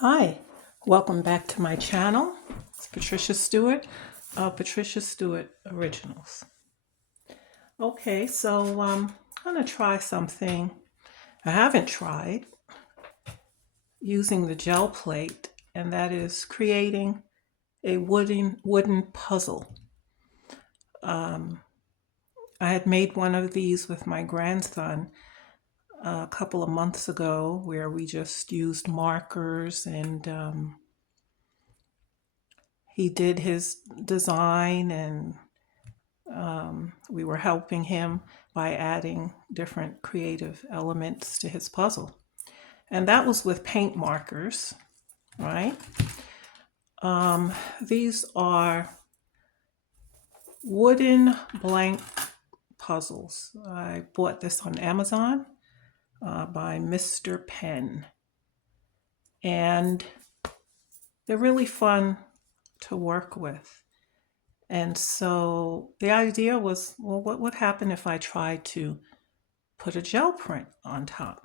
Hi, welcome back to my channel. It's Patricia Stewart of Patricia Stewart Originals. Okay, so I'm going to try something I haven't tried using the gel plate, and that is creating a wooden puzzle. I had made one of these with my grandson a couple of months ago where we just used markers and he did his design and we were helping him by adding different creative elements to his puzzle. And that was with paint markers, right? These are wooden blank puzzles. I bought this on Amazon by Mr. Pen. And they're really fun to work with. And so the idea was, well, what would happen if I tried to put a gel print on top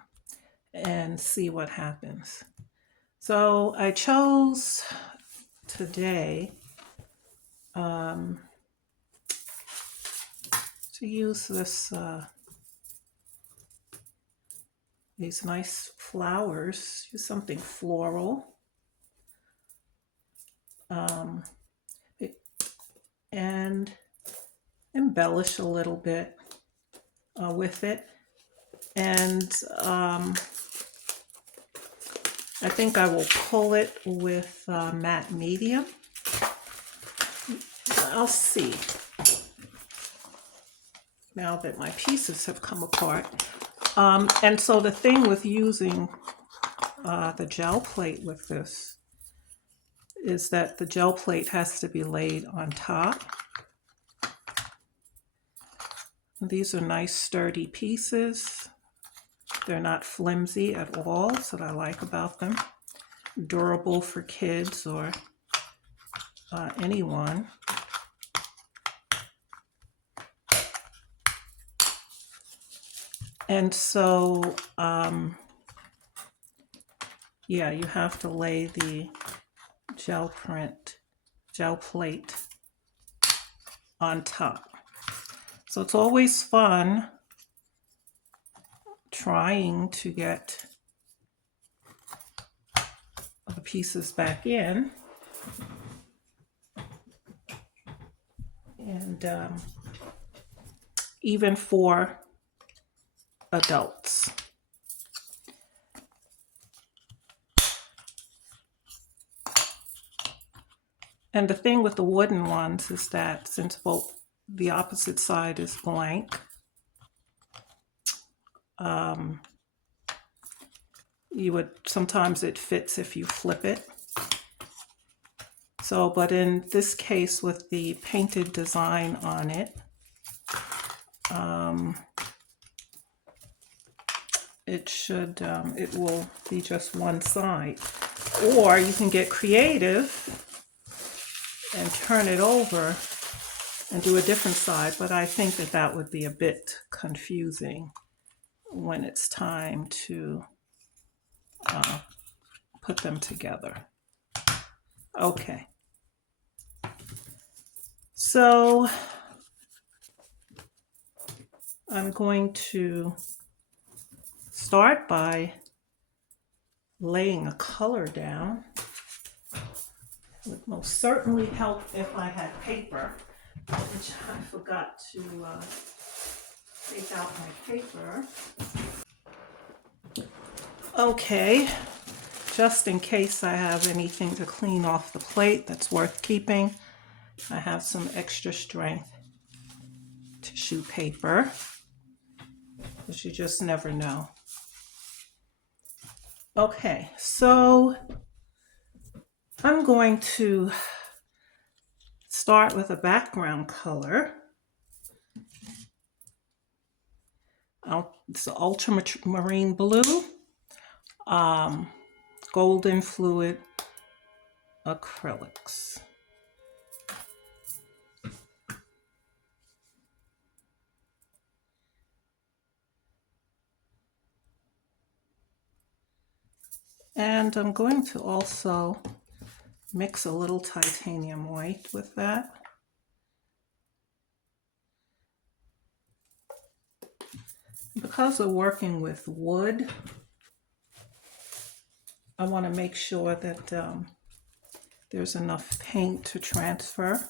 and see what happens? So I chose today to use these nice flowers, use something floral, and embellish a little bit with it. And I think I will pull it with matte medium. I'll see now that my pieces have come apart. And so the thing with using the gel plate with this is that the gel plate has to be laid on top. These are nice sturdy pieces. They're not flimsy at all, that's what I like about them. Durable for kids or anyone. And so, yeah, you have to lay the gel plate on top. So it's always fun trying to get the pieces back in. And even for adults. And the thing with the wooden ones is that since both the opposite side is blank, sometimes it fits if you flip it. So, but in this case with the painted design on it, it will be just one side. Or you can get creative and turn it over and do a different side, but I think that that would be a bit confusing when it's time to put them together. Okay. So I'm going to start by laying a color down. It would most certainly help if I had paper, which I forgot to take out my paper. Okay, just in case I have anything to clean off the plate that's worth keeping, I have some extra strength tissue paper, because you just never know. Okay, so I'm going to start with a background color. It's ultramarine blue, golden fluid acrylics. And I'm going to also mix a little titanium white with that. Because we're working with wood, I want to make sure that there's enough paint to transfer.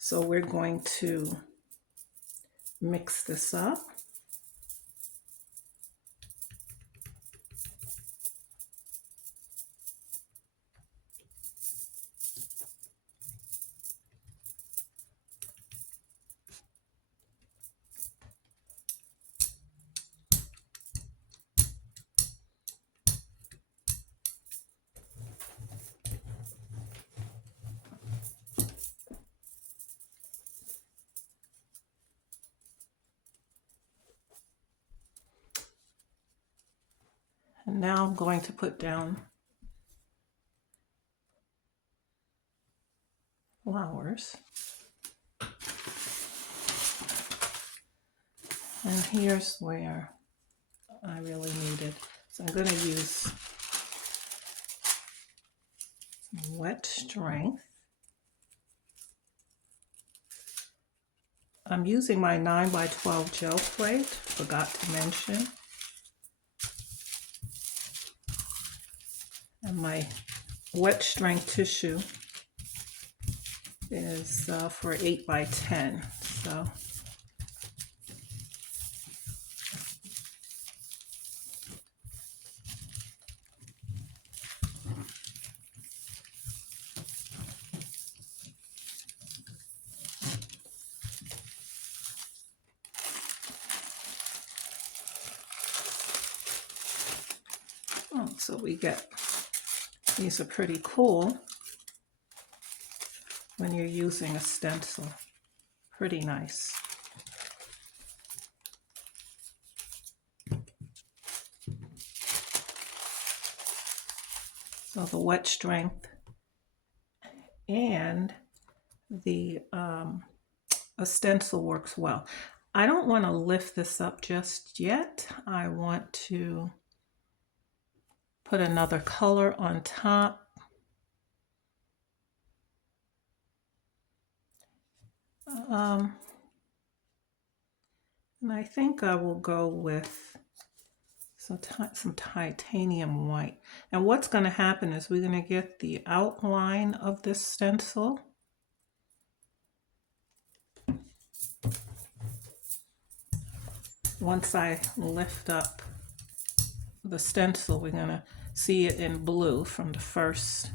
So we're going to mix this up. And now I'm going to put down flowers. And here's where I really need it. So I'm going to use some wet strength. I'm using my 9x12 gel plate, forgot to mention. And my wet strength tissue is for 8x10. So so we get, these are pretty cool when you're using a stencil. Pretty nice. So the wet strength and the a stencil works well. I don't want to lift this up just yet. I want to put another color on top. And I think I will go with some titanium white. And what's going to happen is we're going to get the outline of this stencil. Once I lift up the stencil, we're going to see it in blue from the first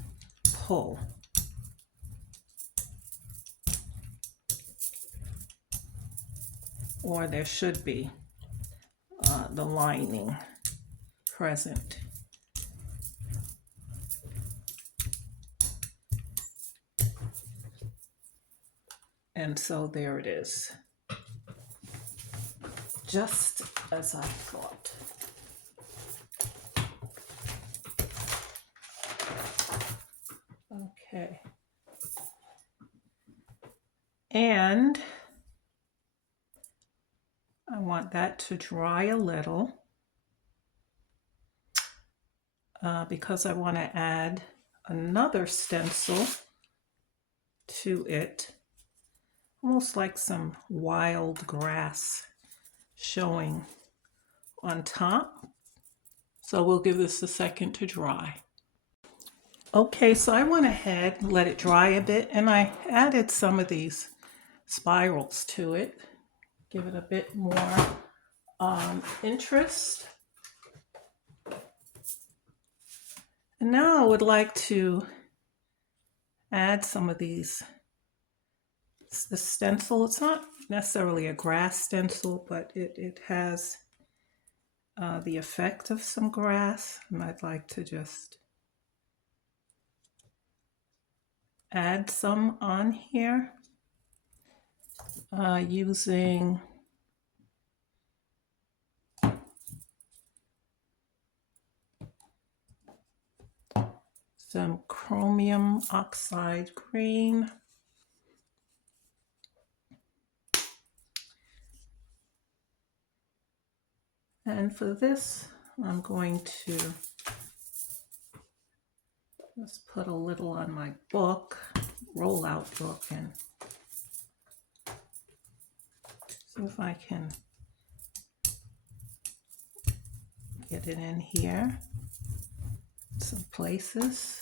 pull. Or there should be the lining present. And so there it is, just as I thought. Okay. And I want that to dry a little because I want to add another stencil to it, almost like some wild grass showing on top. So we'll give this a second to dry. Okay, so I went ahead and let it dry a bit, and I added some of these spirals to it. Give it a bit more interest. And now I would like to add some of these. The stencil, it's not necessarily a grass stencil, but it has the effect of some grass. And I'd like to just add some on here using some chromium oxide green. And for this, I'm going to just put a little on my book, rollout book, and see if I can get it in here, some places.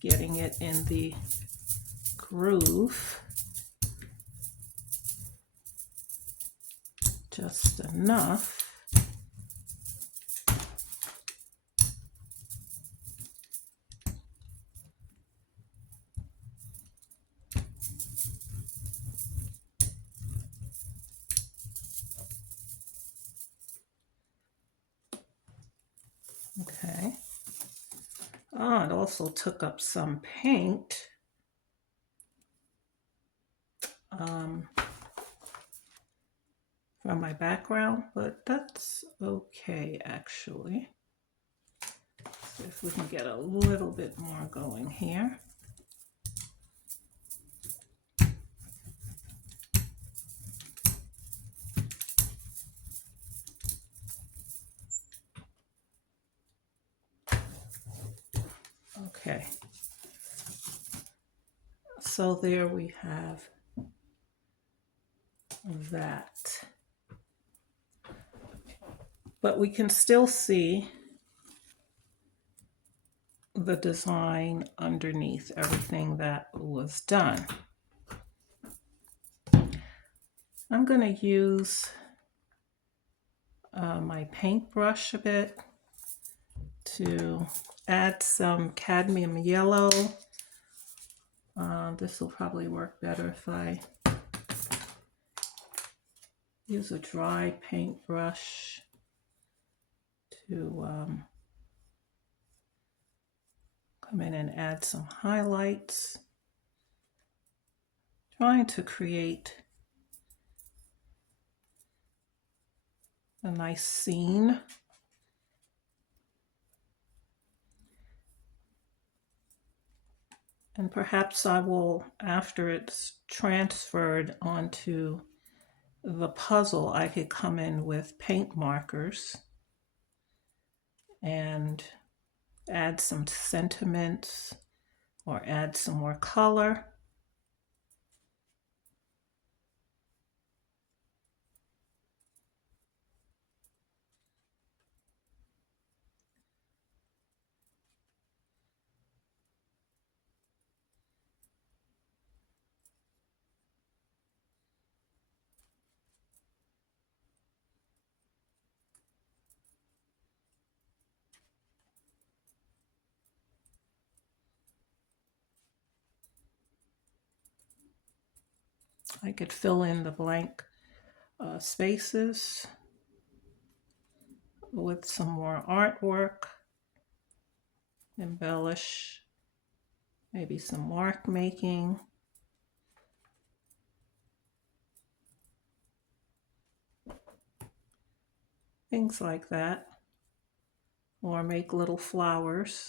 Getting it in the groove just enough. Okay. Oh, it also took up some paint. From my background, but that's okay actually. So if we can get a little bit more going here. Okay. So there we have that. But we can still see the design underneath everything that was done. I'm going to use my paintbrush a bit to add some cadmium yellow. This will probably work better if I use a dry paintbrush to come in and add some highlights. Trying to create a nice scene. And perhaps I will, after it's transferred onto the puzzle, I could come in with paint markers and add some sentiments or add some more color. I could fill in the blank spaces with some more artwork, embellish, maybe some mark making. Things like that. Or make little flowers.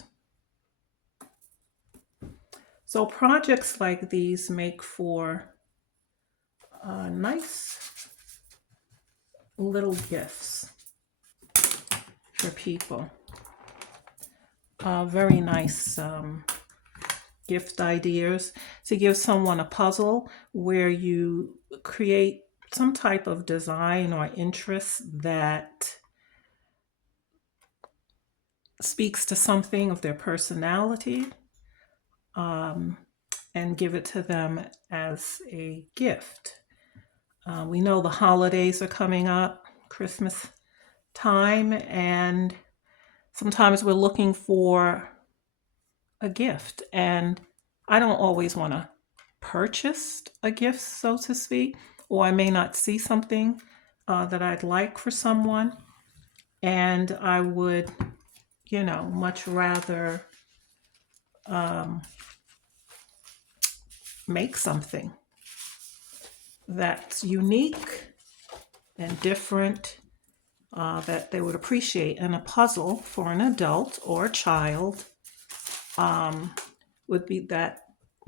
So projects like these make for nice little gifts for people. Very nice gift ideas to give someone a puzzle where you create some type of design or interest that speaks to something of their personality, and give it to them as a gift. We know the holidays are coming up, Christmas time, and sometimes we're looking for a gift, and I don't always want to purchase a gift, so to speak, or I may not see something that I'd like for someone, and I would, much rather make something that's unique and different that they would appreciate. And a puzzle for an adult or a child would be that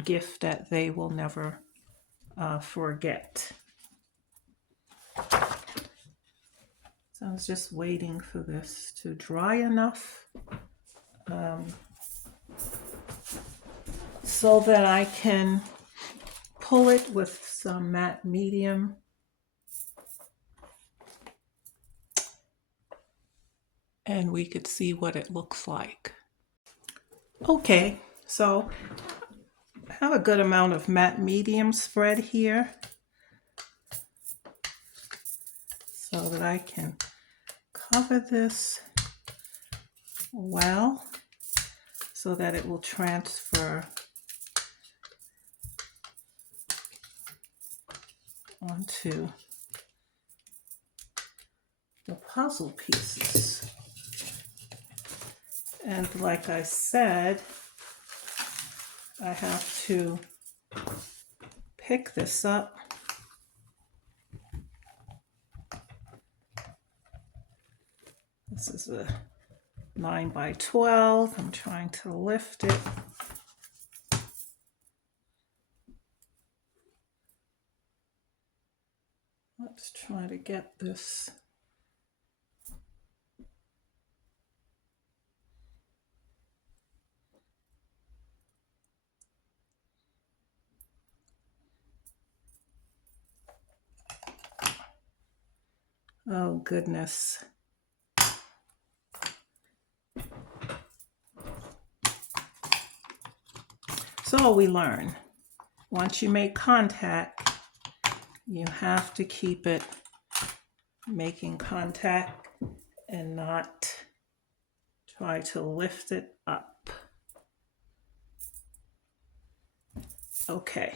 gift that they will never forget. So I was just waiting for this to dry enough so that I can pull it with some matte medium. And we could see what it looks like. Okay, so I have a good amount of matte medium spread here so that I can cover this well so that it will transfer onto the puzzle pieces. And like I said, I have to pick this up. This is a 9 by 12. I'm trying to lift it. Let's try to get this. Oh goodness. So we learn, once you make contact, you have to keep it making contact and not try to lift it up. Okay.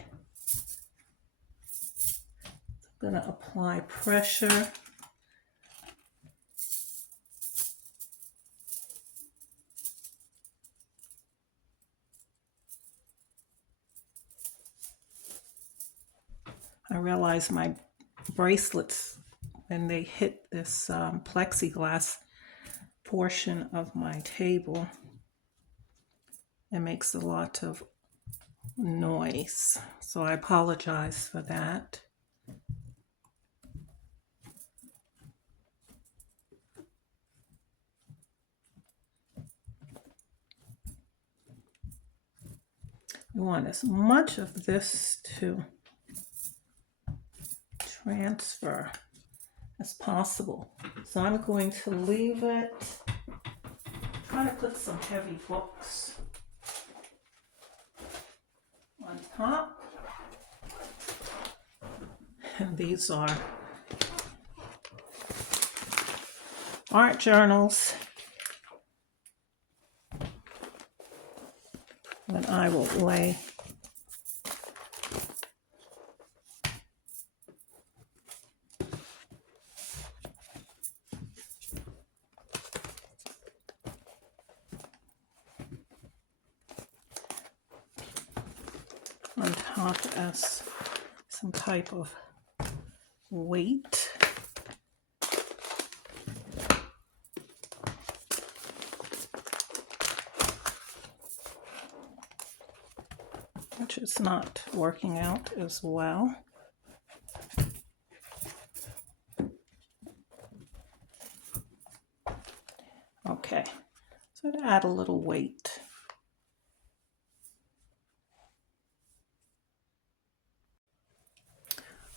I'm going to apply pressure. I realize my bracelets, when they hit this plexiglass portion of my table, it makes a lot of noise. So I apologize for that. We want as much of this to transfer as possible. So I'm going to leave it, try to put some heavy books on top. And these are art journals. And I will lay on top as some type of weight. Which is not working out as well. Okay, so to add a little weight.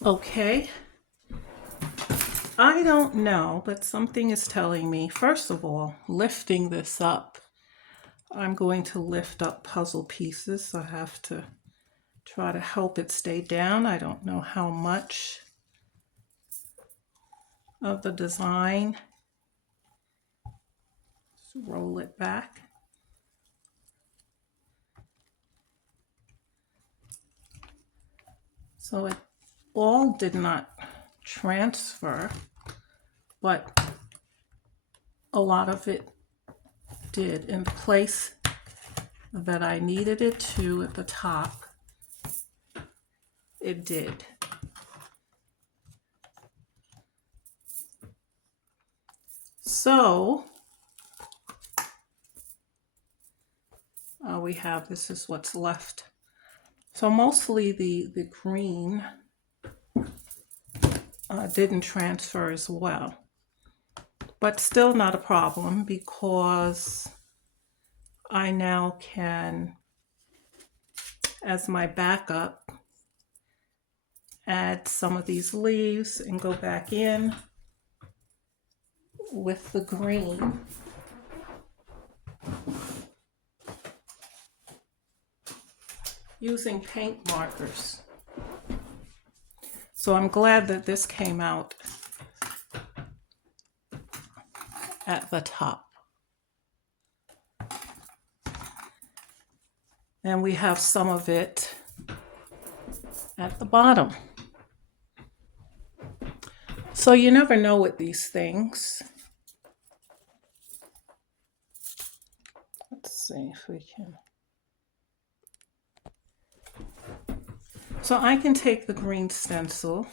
Okay, I don't know, but something is telling me, first of all, lifting this up, I'm going to lift up puzzle pieces, so I have to try to help it stay down. I don't know how much of the design. Just roll it back. So it all did not transfer, but a lot of it did in the place that I needed it to at the top. It did. So we have, this is what's left. So mostly the green didn't transfer as well, but still not a problem because I now can, as my backup, add some of these leaves and go back in with the green. Using paint markers. So I'm glad that this came out at the top. And we have some of it at the bottom. So you never know with these things. Let's see if we can. So I can take the green stencil,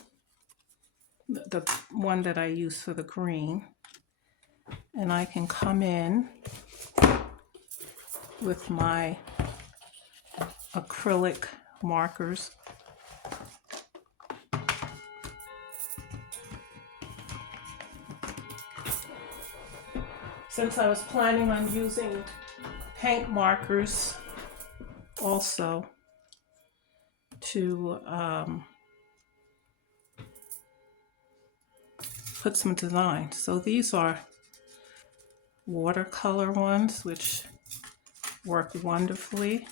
the one that I use for the green, and I can come in with my acrylic markers. Since I was planning on using paint markers also to put some design. So these are watercolor ones, which work wonderfully.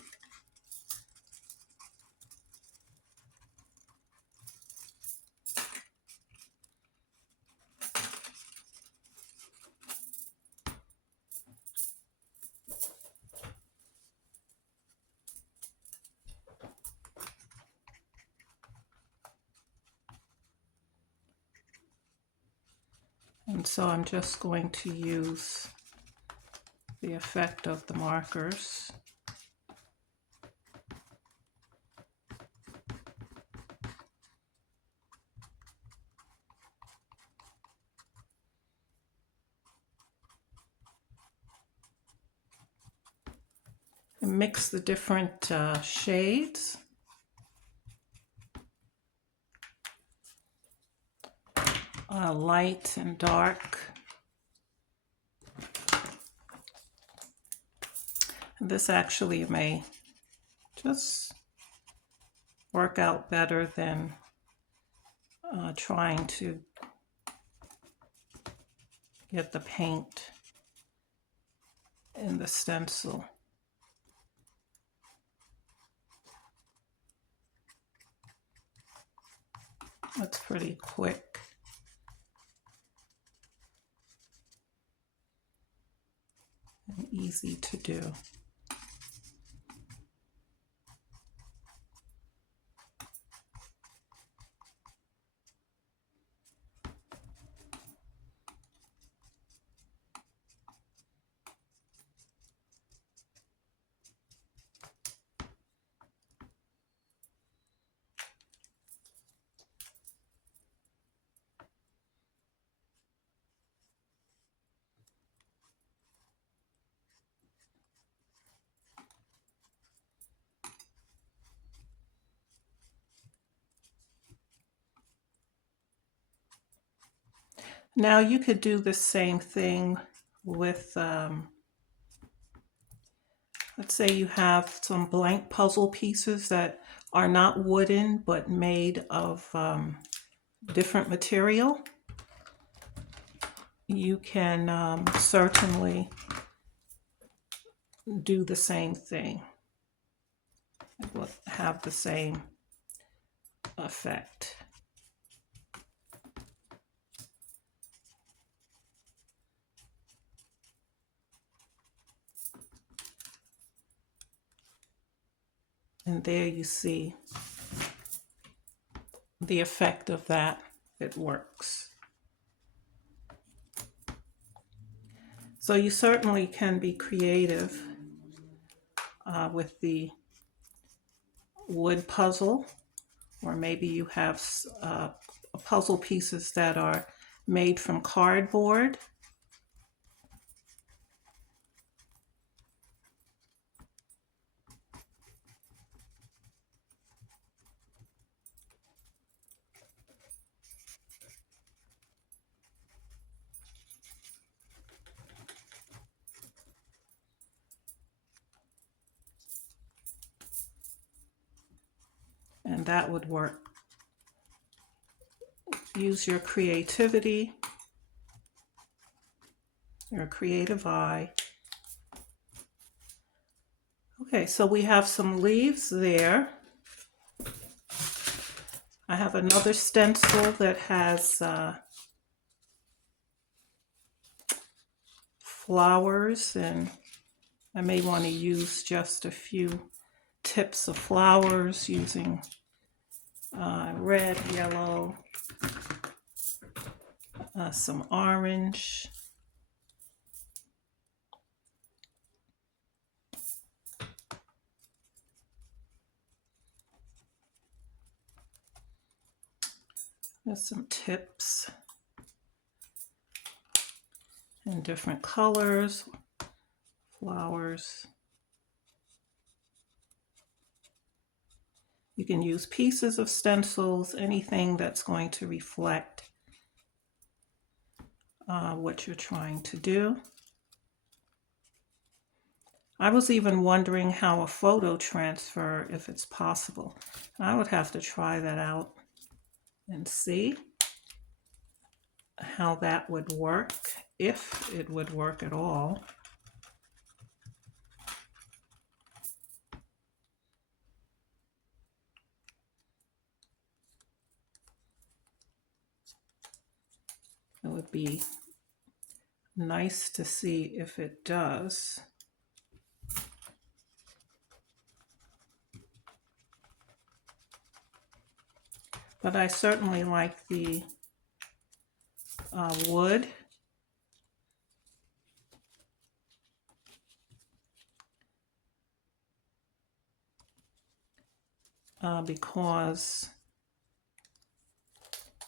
And so I'm just going to use the effect of the markers. And mix the different shades. Light and dark. This actually may just work out better than trying to get the paint in the stencil. That's pretty quick. And easy to do. Now you could do the same thing with, let's say you have some blank puzzle pieces that are not wooden but made of different material. You can certainly do the same thing. It will have the same effect. And there you see the effect of that. It works. So you certainly can be creative with the wood puzzle, or maybe you have puzzle pieces that are made from cardboard. and that would work. Use your creativity, your creative eye. Okay, so we have some leaves there. I have another stencil that has flowers, and I may want to use just a few tips of flowers using red, yellow, some orange. There's some tips in different colors, flowers. You can use pieces of stencils, anything that's going to reflect what you're trying to do. I was even wondering how a photo transfer, if it's possible. I would have to try that out and see how that would work, if it would work at all. It would be nice to see if it does. But I certainly like the wood. Because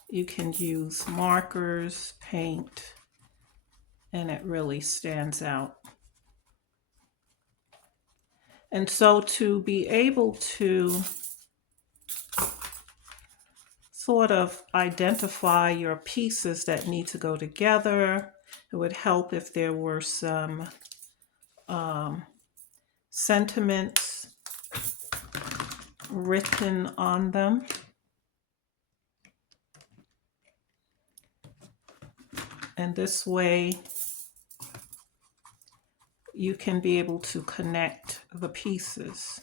you can use markers, paint, and it really stands out. And so to be able to sort of identify your pieces that need to go together, it would help if there were some sentiments written on them. And this way you can be able to connect the pieces.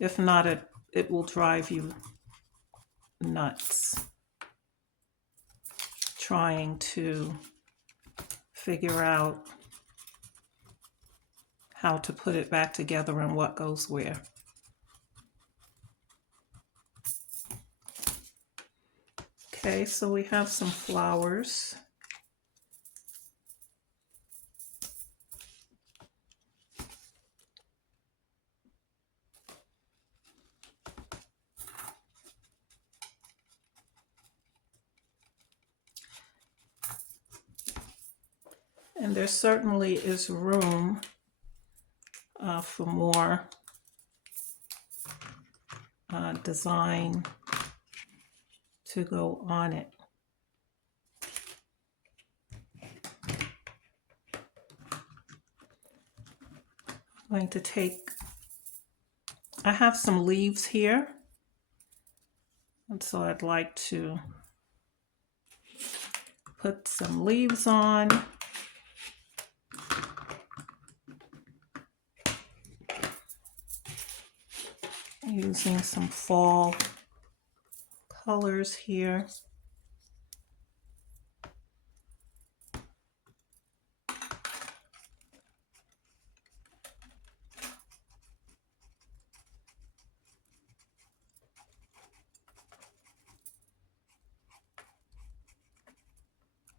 If not, it will drive you nuts trying to figure out how to put it back together and what goes where. Okay, so we have some flowers. And there certainly is room for more design to go on it. I'm going to take, I have some leaves here, and so I'd like to put some leaves on. Using some fall colors here.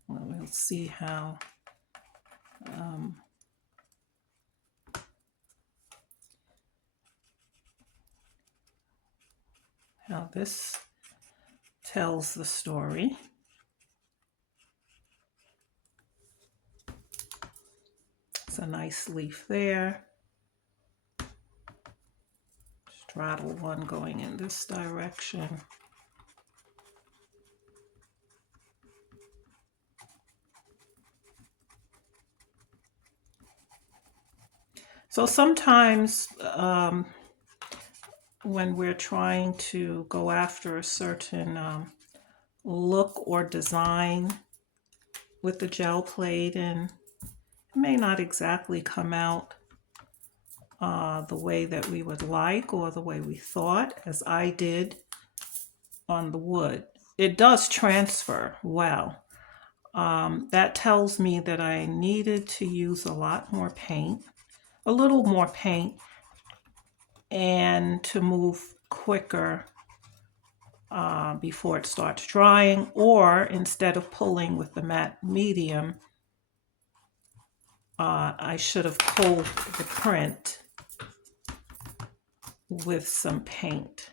Well, we'll see how this tells the story. It's a nice leaf there. Straddle one going in this direction. So sometimes when we're trying to go after a certain look or design with the gel plate, and it may not exactly come out the way that we would like or the way we thought, as I did on the wood. It does transfer well. That tells me that I needed to use a lot more paint, a little more paint, and to move quicker before it starts drying, or instead of pulling with the matte medium, I should have pulled the print with some paint.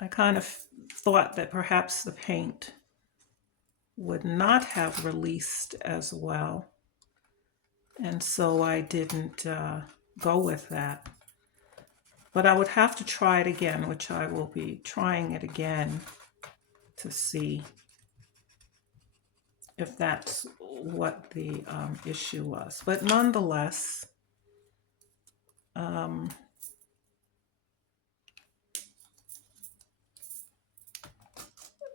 I kind of thought that perhaps the paint would not have released as well, and so I didn't go with that. But I would have to try it again, which I will be trying it again to see if that's what the issue was. But nonetheless,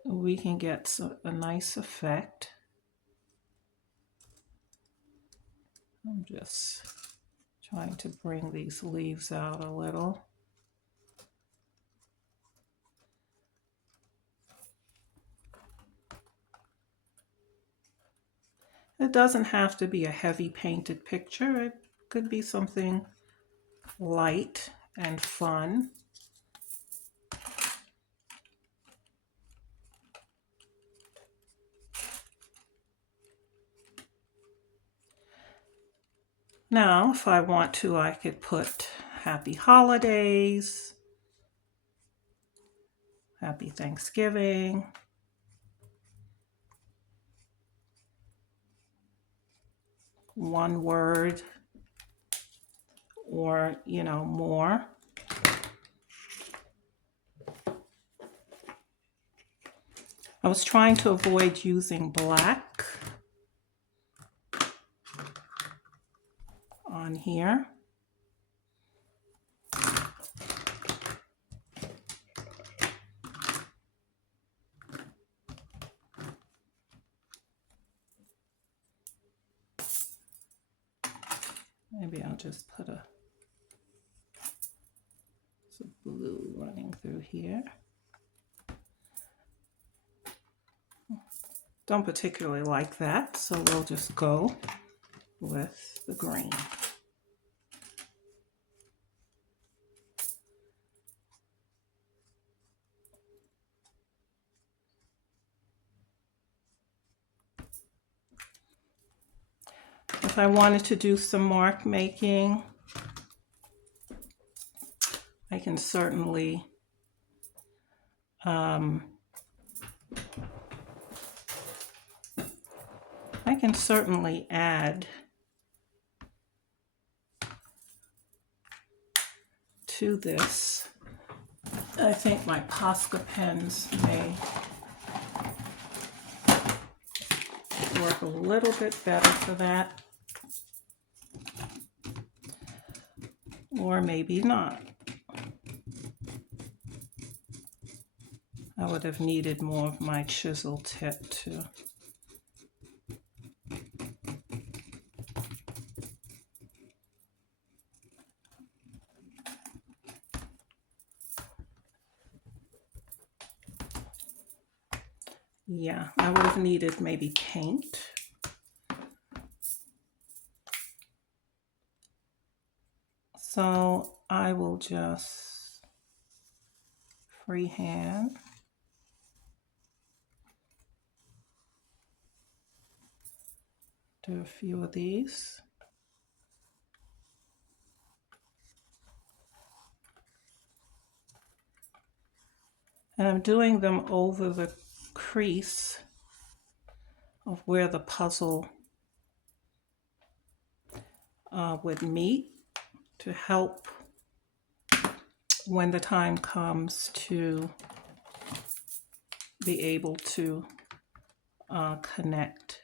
we can get a nice effect. I'm just trying to bring these leaves out a little. It doesn't have to be a heavy painted picture. It could be something light and fun. Now, if I want to, I could put Happy Holidays, Happy Thanksgiving, one word, or, you know, more. I was trying to avoid using black on here. Maybe I'll just put some blue running through here. Don't particularly like that, so we'll just go with the green. If I wanted to do some mark making, I can certainly add to this. I think my Posca pens may work a little bit better for that, or maybe not. I would have needed more of my chisel tip too. Yeah, I would have needed maybe paint. So I will just freehand do a few of these. And I'm doing them over the crease of where the puzzle would meet, to help when the time comes to be able to connect.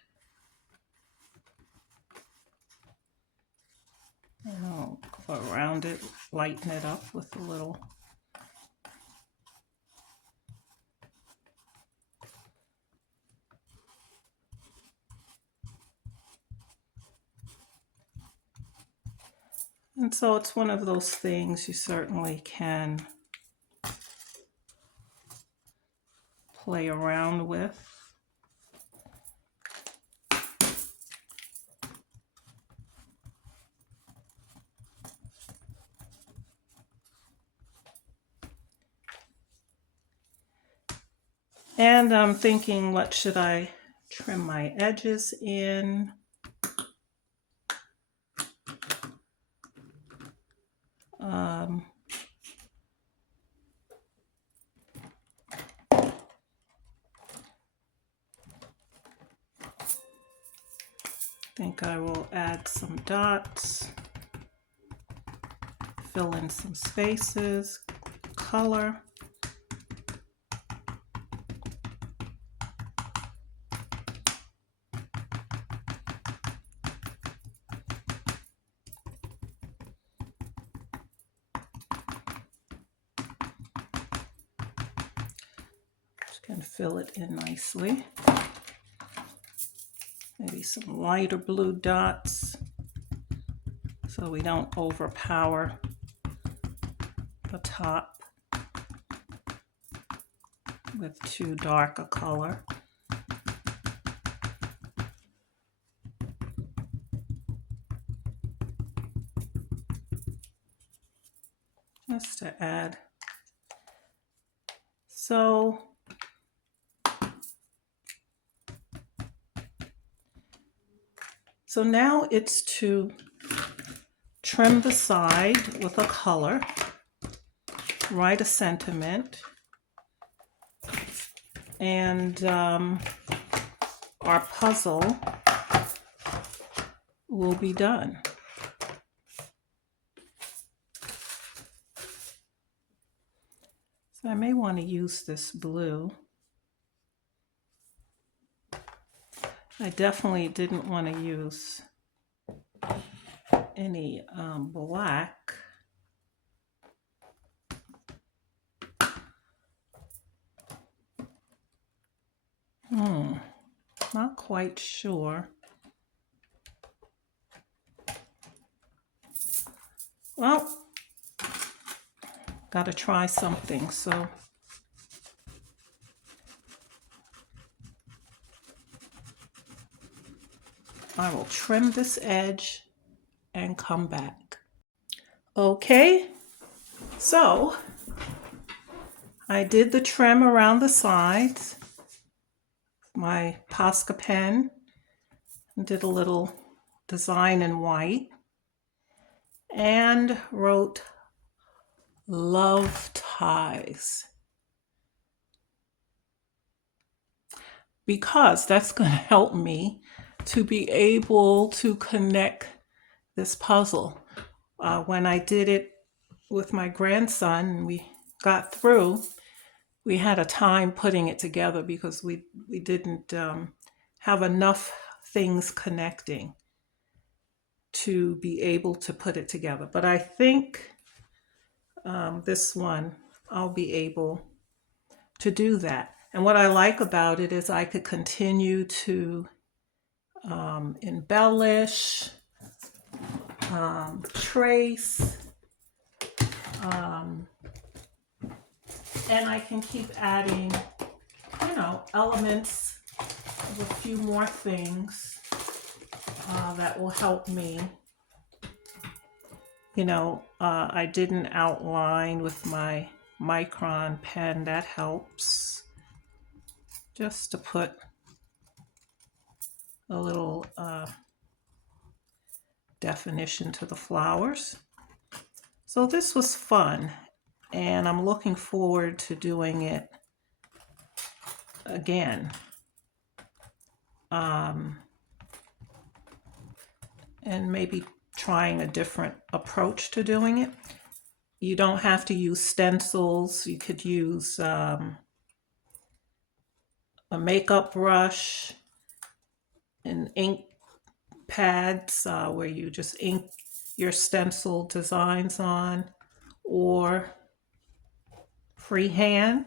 And I'll go around around it, lighten it up with a little. And so it's one of those things you certainly can play around with. And I'm thinking, what should I trim my edges in? I think I will add some dots, fill in some spaces, color. Just can fill it in nicely. Maybe some lighter blue dots so we don't overpower the top with too dark a color. Just to add. So now it's to trim the side with a color, write a sentiment, and our puzzle will be done. So I may want to use this blue. I definitely didn't want to use any black. Not quite sure. Well, gotta try something, so I will trim this edge and come back. Okay, so I did the trim around the sides. My Posca pen, did a little design in white, and wrote "Love Ties," because that's going to help me to be able to connect this puzzle. When I did it with my grandson and we got through, we had a time putting it together because we didn't have enough things connecting to be able to put it together. But I think this one, I'll be able to do that. And what I like about it is I could continue to embellish, trace, and I can keep adding, elements of a few more things that will help me. I didn't outline with my micron pen. That helps. Just to put a little definition to the flowers. So this was fun, and I'm looking forward to doing it again. And maybe trying a different approach to doing it. You don't have to use stencils. You could use a makeup brush and ink pads where you just ink, your stencil designs on, or freehand.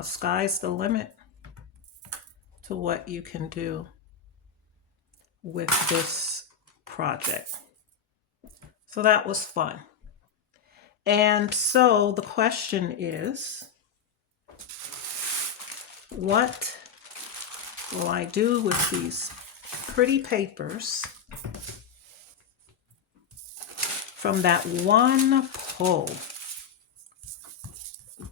Sky's the limit to what you can do with this project. So that was fun. And so the question is, what will I do with these pretty papers from that one pull?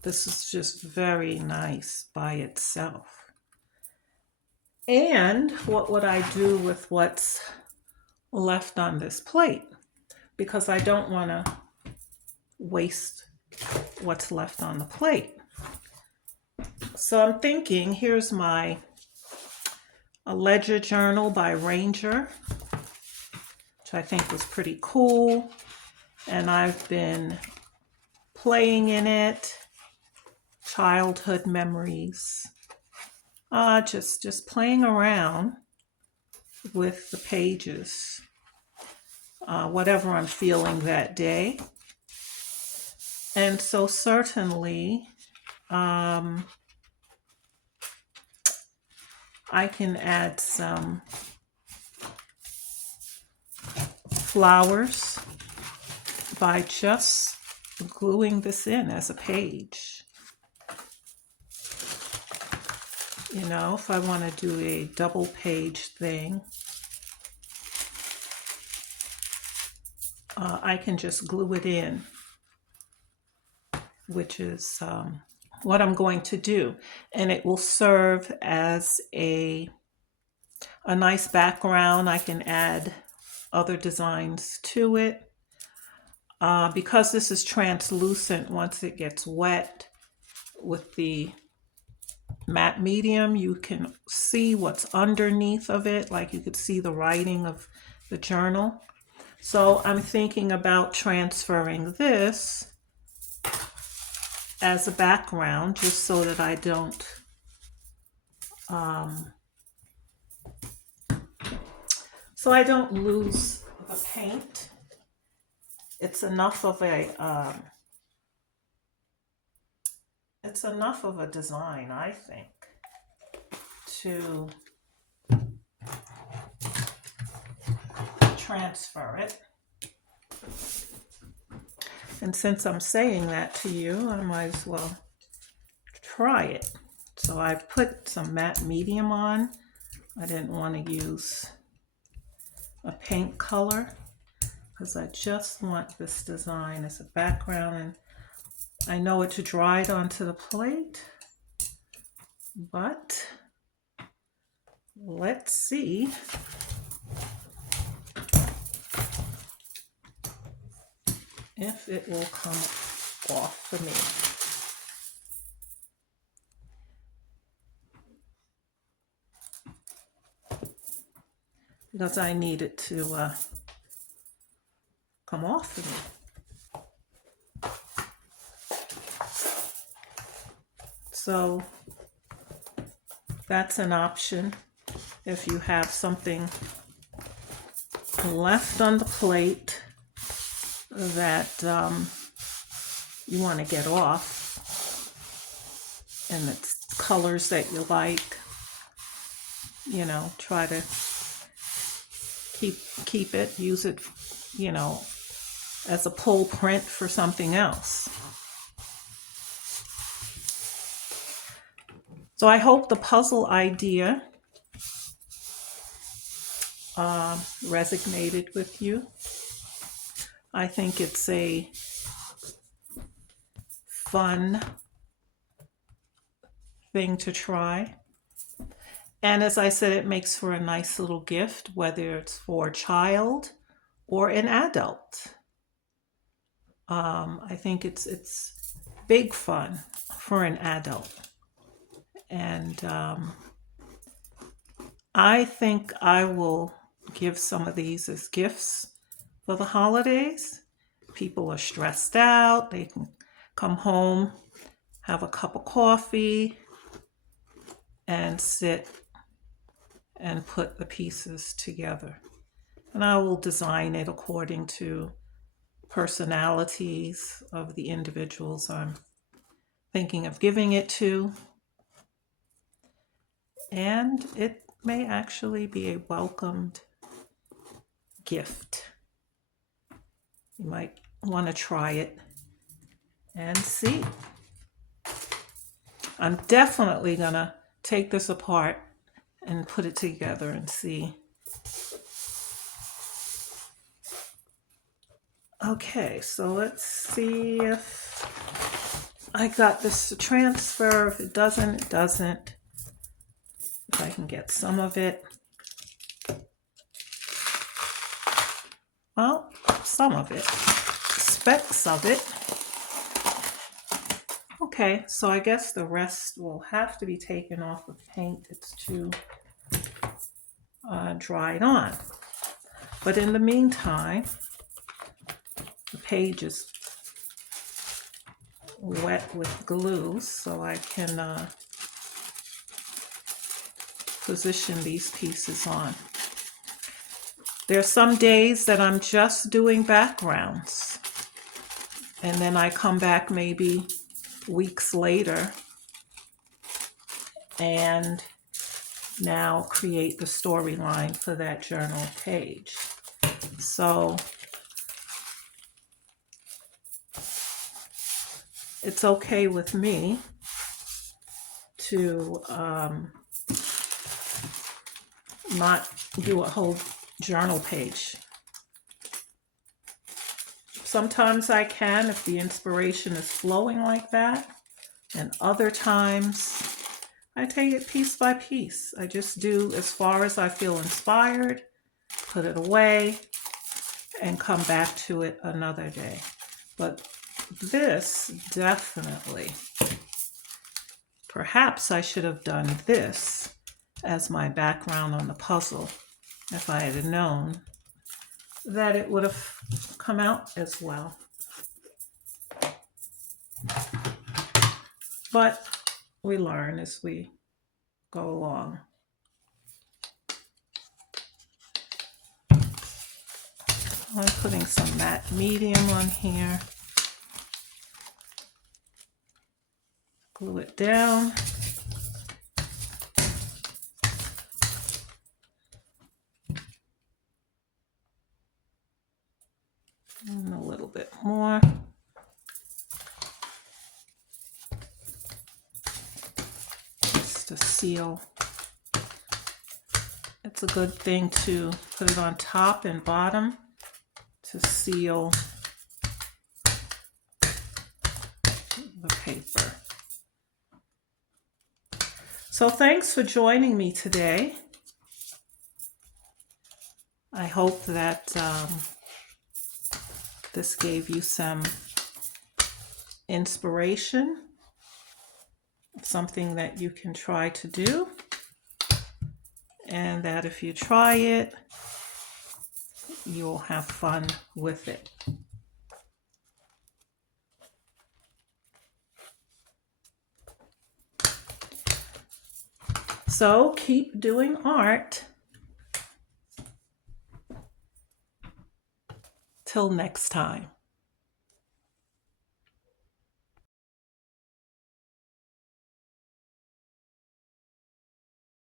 This is just very nice by itself. And what would I do with what's left on this plate? Because I don't want to waste what's left on the plate. So I'm thinking, here's a ledger journal by Ranger, which I think was pretty cool. And I've been playing in it, childhood memories, just playing around with the pages, whatever I'm feeling that day. And so certainly I can add some flowers by just gluing this in as a page. You know, if I want to do a double page thing, I can just glue it in, which is what I'm going to do. And it will serve as a nice background. I can add other designs to it. Because this is translucent, once it gets wet with the matte medium, you can see what's underneath of it, like you could see the writing of the journal. So I'm thinking about transferring this as a background, just so that I don't lose the paint. It's enough of a design, I think, to transfer it. And since I'm saying that to you, I might as well try it. So I've put some matte medium on. I didn't want to use a paint color because I just want this design as a background. And I know it's dried onto the plate, but let's see. If it will come off for me. Because I need it to come off for me. So that's an option if you have something left on the plate that you want to get off, and it's colors that you like. You know, try to keep it, use it, you know, as a pull print for something else. So I hope the puzzle idea resonated with you. I think it's a fun thing to try. And as I said, it makes for a nice little gift, whether it's for a child or an adult. I think it's big fun for an adult. And I think I will give some of these as gifts for the holidays. People are stressed out. They can come home, have a cup of coffee, and sit and put the pieces together. And I will design it according to personalities of the individuals I'm thinking of giving it to. And it may actually be a welcomed gift. You might want to try it and see. I'm definitely gonna take this apart and put it together and see. Okay, so let's see if I got this to transfer. If it doesn't, it doesn't. If I can get some of it. Well, some of it. Specks of it. Okay, so I guess the rest will have to be taken off with paint. It's too dried on. But in the meantime, the page is wet with glue, so I can position these pieces on. There's some days that I'm just doing backgrounds, and then I come back maybe weeks later and now create the storyline for that journal page. So it's okay with me to not do a whole journal page. Sometimes I can if the inspiration is flowing like that, and other times I take it piece by piece. I just do as far as I feel inspired, put it away, and come back to it another day. But this definitely, perhaps I should have done this as my background on the puzzle if I had known that it would have come out as well. But we learn as we go along. I'm putting some matte medium on here. Glue it down. And a little bit more. Just to seal. It's a good thing to put it on top and bottom to seal the paper. So thanks for joining me today. I hope that this gave you some inspiration, something that you can try to do, and that if you try it, you'll have fun with it. So keep doing art. Till next time.